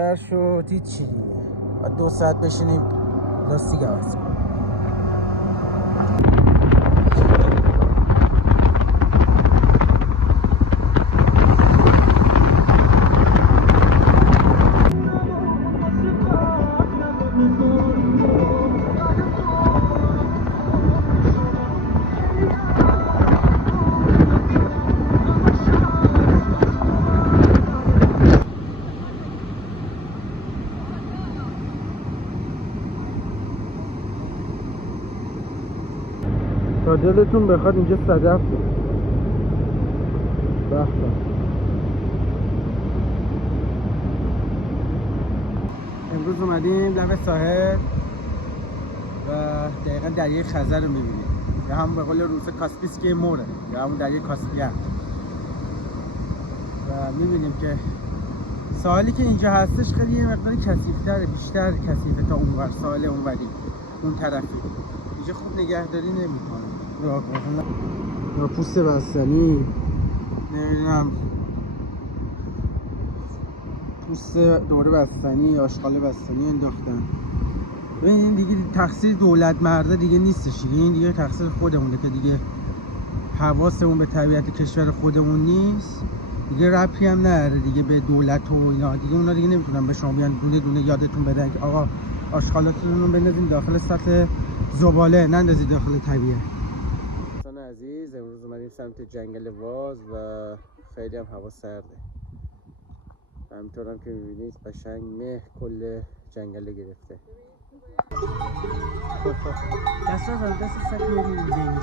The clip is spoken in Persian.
آخر شد هیچی دیگه. بعد 2 ساعت بشینیم لاستیک عوض کنیم. تا دلتون بخواد اینجا صدف بود. به به. امروز اومدیم لب ساحل و دقیقا دریای خزر رو میبینیم، یا همون به قول روس کاسپیسکی موره، یا همون دریای کاسپیان. و میبینیم که ساحلی که اینجا هستش خیلی یه مقداری کثیف‌تره، بیشتر کثیفه تا اونور ساحل اونوری، اون طرفی. اینجا خوب نگهداری نمی‌کنه. یا پوست بستنی، نمیدونم پوست دوره بستنی، آشغال بستنی انداختن. ببین این دیگه تقصیر دولت مرده دیگه نیستش دیگه، این دیگه تقصیر خودمونه که دیگه حواسمون به طبیعت کشور خودمون نیست دیگه. ربطی هم نداره دیگه به دولت و اینا دیگه. اونا دیگه نمیتونن به شما بیان دونه دونه یادتون بدن که آقا آشغالاتون رو بندازین داخل سطح زباله، نندازید داخل طبیعت. دوستان عزیز، امروز اومدیم سمت جنگل واز و خیلی هم هوا سرده. همینطور هم که میبینید قشنگ مه کل جنگل گرفته. دست از دست سک میریم